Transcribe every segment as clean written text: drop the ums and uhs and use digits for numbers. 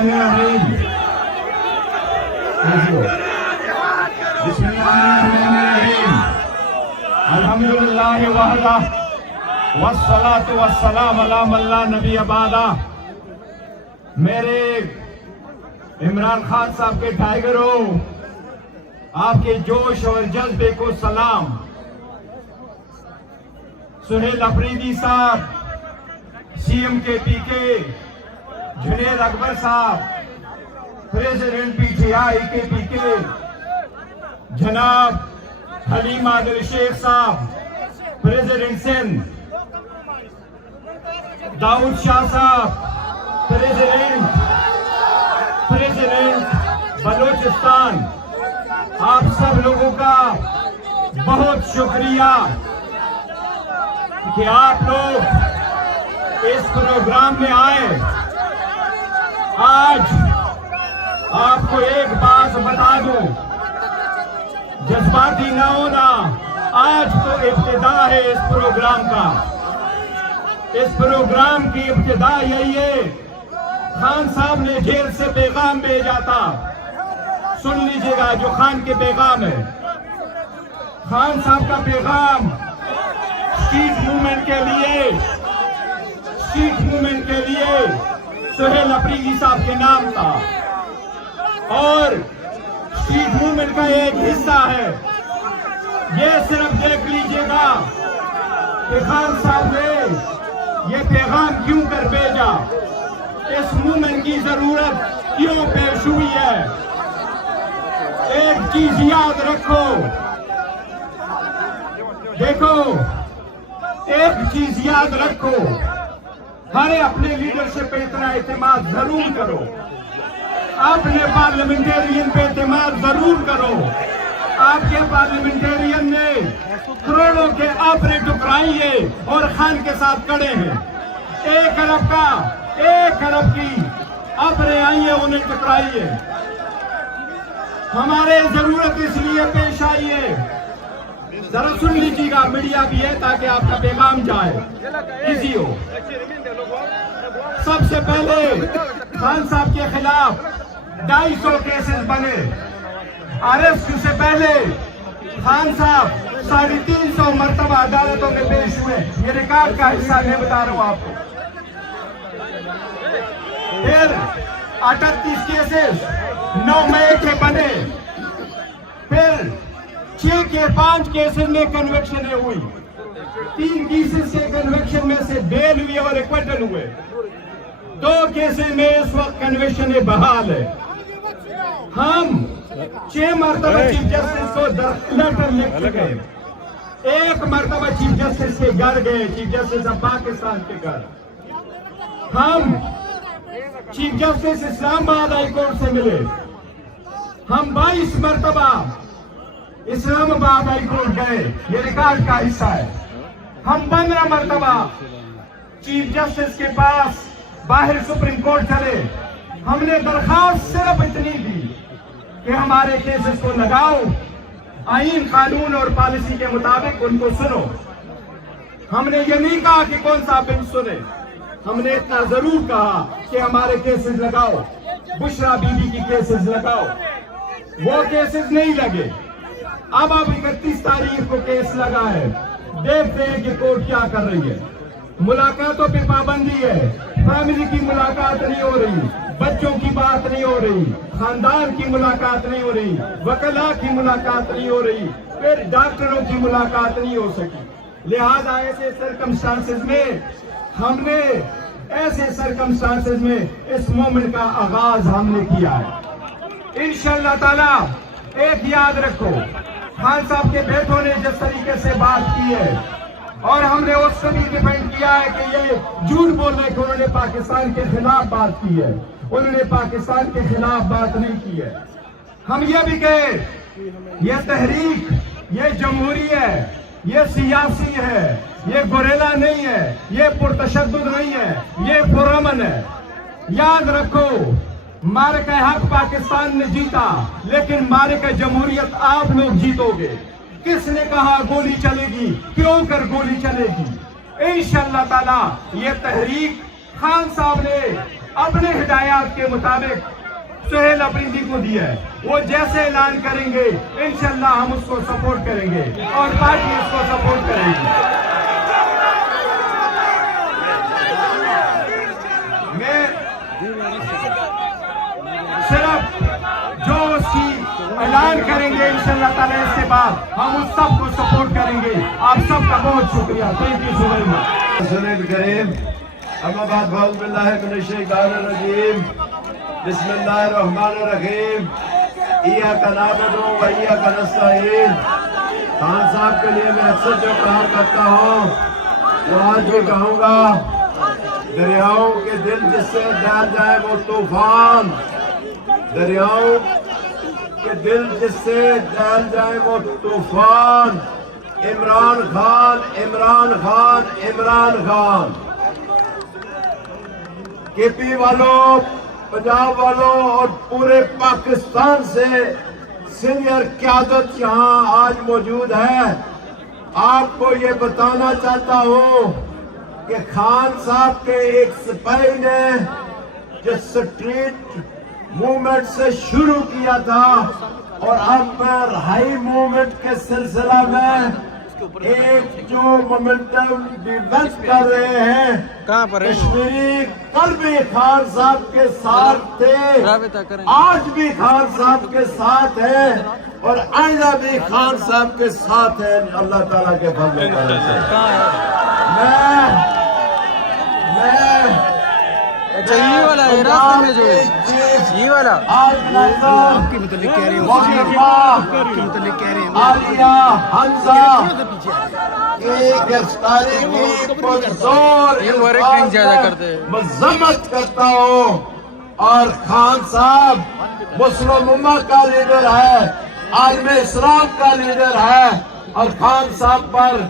बिस्मिल्लाहिर्रहमानिर्रहीम। बिस्मिल्लाहिर्रहमानिर्रहीम। अल्हम्दुलिल्लाहि वहदा वस्सलातु वस्सलाम अला मन ला नबी बादा। मेरे इमरान खान साहब के टाइगरों, आपके जोश और जज्बे को सलाम। सुहेल अफरीदी साहब, सीएम के पीके, जुनेद अकबर साहब, प्रेसिडेंट पीटीआई के पीके, जनाब हलीम आदिल शेख साहब, प्रेसिडेंट सिंध, दाऊद शाह साहब, प्रेसिडेंट बलूचिस्तान, आप सब लोगों का बहुत शुक्रिया कि आप लोग इस प्रोग्राम में आए। आज आपको एक बात बता दूं, जज्बाती ना होना, आज तो इब्तिदा है इस प्रोग्राम का। इस प्रोग्राम की इब्तिदा यही है, खान साहब ने जेल से पैगाम भेजा था। सुन लीजिएगा जो खान के पैगाम है। खान साहब का पैगाम स्ट्रीट मूवमेंट के लिए सुहेल अफरीदी साहब के नाम था, और स्ट्रीट मूवमेंट का एक हिस्सा है। ये सिर्फ देख लीजिएगा कि खान साहब ने ये पैगाम क्यों कर भेजा, इस मूवमेंट की जरूरत क्यों पेश हुई है। एक चीज याद रखो, देखो, एक चीज याद रखो, हर अपने लीडरशिप पे इतना एतमाद जरूर करो, अपने पार्लियामेंटेरियन पे एतमाद जरूर करो। आपके पार्लियामेंटेरियन ने करोड़ों के आपरे टुकराइए और खान के साथ खड़े हैं। 1 अरब की आपरे आइए, उन्हें टुकराइए। हमारे जरूरत इसलिए पेश आई है, जरा सुन लीजिएगा, मीडिया भी है ताकि आपका पैगाम जाए, इजी हो। सबसे पहले खान साहब के खिलाफ 250 केसेस बने। अरेस्ट से पहले खान साहब 350 मरतबा अदालतों में पेश हुए। ये रिकॉर्ड का हिस्सा मैं बता रहा हूं आपको। फिर 38 केसेस 9 मई के बने। फिर 6 के 5 केसेस में कन्विक्शन हुई। 3 केसेस के कन्विक्शन में से बेल हुई और एक्विटल हुए। 2 केसेस में इस वक्त कन्विक्शन बहाल है। हम 6 मरतबा चीफ जस्टिस को लेटर लिख चुके। 1 मरतबा चीफ जस्टिस के घर गए, चीफ जस्टिस ऑफ पाकिस्तान के घर। हम chief justice Islamabad high court से मिले। हम 22 मरतबा इस्लामाबाद हाई कोर्ट गए, ये रिकॉर्ड का हिस्सा है। हम 15 मरतबा चीफ जस्टिस के पास बाहर सुप्रीम कोर्ट चले। हमने दरखास्त सिर्फ इतनी दी कि हमारे केसेस को लगाओ, आईन, कानून और पॉलिसी के मुताबिक उनको सुनो। हमने ये नहीं कहा कि कौन सा बिल सुने, हमने इतना जरूर कहा कि हमारे केसेस लगाओ, बुशरा बीबी की केसेस लगाओ। वो केसेस नहीं लगे। अब 31 तारीख को केस लगा है। देखते हैं कि कोर्ट क्या कर रही है। मुलाकातों पे पाबंदी है, फैमिली की मुलाकात नहीं हो रही, बच्चों की बात नहीं हो रही, खानदान की मुलाकात नहीं हो रही, वकला की मुलाकात नहीं हो रही, फिर डॉक्टरों की मुलाकात नहीं हो सकी। लिहाजा ऐसे सर्कमस्टांसेस में हमने इस मोमेंट का आगाज हमने किया है। इंशाअल्लाह ताला एक याद रखो, खान साहब के बेटों ने जिस तरीके से बात की है, और हमने उससे भी डिफेंड किया है कि ये झूठ बोल रहे कि उन्होंने पाकिस्तान के खिलाफ बात की है। उन्होंने पाकिस्तान के खिलाफ बात नहीं की है। हम ये भी कहे, ये तहरीक, ये जमहूरी है, ये सियासी है, ये गोरेला नहीं है, ये पुरतशद्दुद नहीं है, ये पुरअमन है। याद रखो, मार्का हक पाकिस्तान ने जीता, लेकिन मार्का जमहूरियत आप लोग जीतोगे। किसने कहा गोली चलेगी, क्यों कर गोली चलेगी? इंशाअल्लाह ताला ये तहरीक खान साहब ने اپنے ہدایات کے مطابق سہیل افریدی کو دیا ہے. وہ جیسے اعلان کریں گے انشاءاللہ ہم اس کو سپورٹ کریں گے اور پارٹی اس کو سپورٹ کرے گی. میں صرف جو اس کی اعلان کریں گے انشاءاللہ تعالی اس کے بعد ہم اس سب کو سپورٹ کریں گے. آپ سب کا بہت شکریہ. Thank you so very much. رسول کریم اما بعد اعوذ باللہ من الشیطان الرجیم بسم اللہ الرحمن الرحیم. ایاک نعبد و ایاک نستعین. خان صاحب کے لیے میں اکثر جو کہا کرتا ہوں وہ آج بھی کہوں گا. دریاؤں کے دل جس سے ڈال جائے وہ طوفان. دریاؤں کے دل جس سے ڈال جائے وہ طوفان. عمران خان عمران خان عمران خان. کے پی والوں، پنجاب والوں اور پورے پاکستان سے سینئر قیادت یہاں آج موجود ہے. آپ کو یہ بتانا چاہتا ہوں کہ خان صاحب کے ایک سپاہی نے جو سٹریٹ موومنٹ سے شروع کیا تھا اور اب رہائی موومنٹ کے سلسلہ میں ایک جو مومنٹم ڈیولپ کر رہے ہیں کشمیری کل بھی خان صاحب کے ساتھ تھے، آج بھی خان صاحب کے ساتھ ہیں اور آئندہ بھی خان صاحب کے ساتھ ہیں اللہ تعالیٰ کے فضل و کرم سے. یہ والا راستہ میں جو ہے یہ والا آپ کے متعلق کہہ رہے ہیں عالیہ حمزہ کی گرفتاری کی پرزور مذمت کرتا ہوں. اور خان صاحب مسلم امت کا لیڈر ہے، عالم اسلام کا لیڈر ہے اور خان صاحب پر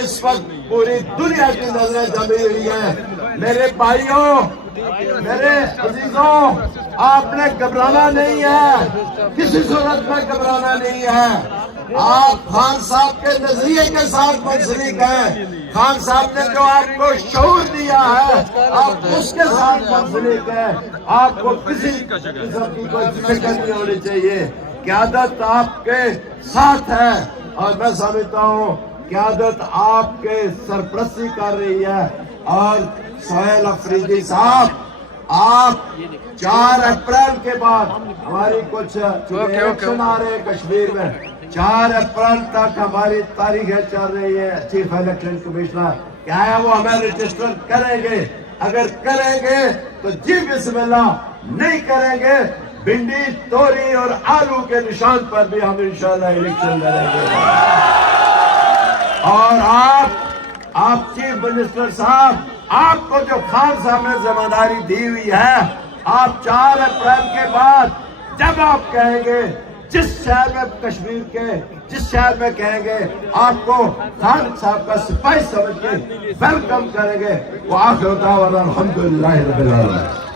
اس وقت پوری دنیا کی نظریں جمی ہوئی ہیں. میرے بھائیوں، میرے عزیزوں، آپ نے گھبرانا نہیں ہے، کسی صورت میں گھبرانا نہیں ہے. آپ خان صاحب کے نظریے کے ساتھ منسلک ہیں. خان صاحب نے جو آپ کو شعور دیا ہے آپ اس کے ساتھ منسلک ہیں. آپ کو کسی قسم کی کوئی فکر نہیں ہونی چاہیے. قیادت آپ کے ساتھ ہے اور میں سمجھتا ہوں قیادت آپ کے سرپرستی کر رہی ہے. اور سہیل افریدی صاحب، آپ 4 اپریل کے بعد ہماری کچھ الیکشن آ رہے ہیں کشمیر میں، 4 اپریل تک ہماری تاریخیں چل رہی ہے. چیف الیکشن کمشنر کیا ہے وہ ہمیں رجسٹر کریں گے. اگر کریں گے تو جی بسم اللہ، نہیں کریں گے بھنڈی، توری اور آلو کے نشان پر بھی ہم انشاءاللہ الیکشن لڑیں گے. اور آپ چیف منسٹر صاحب، آپ کو جو خان صاحب نے ذمہ داری دی ہوئی ہے، آپ 4 اپریل کے بعد جب آپ کہیں گے جس شہر میں کشمیر کے جس شہر میں کہیں گے آپ کو خان صاحب کا سپاہی سمجھ کے ویلکم کریں گے. وہ آخر دعوانا الحمدللہ رب العالمین.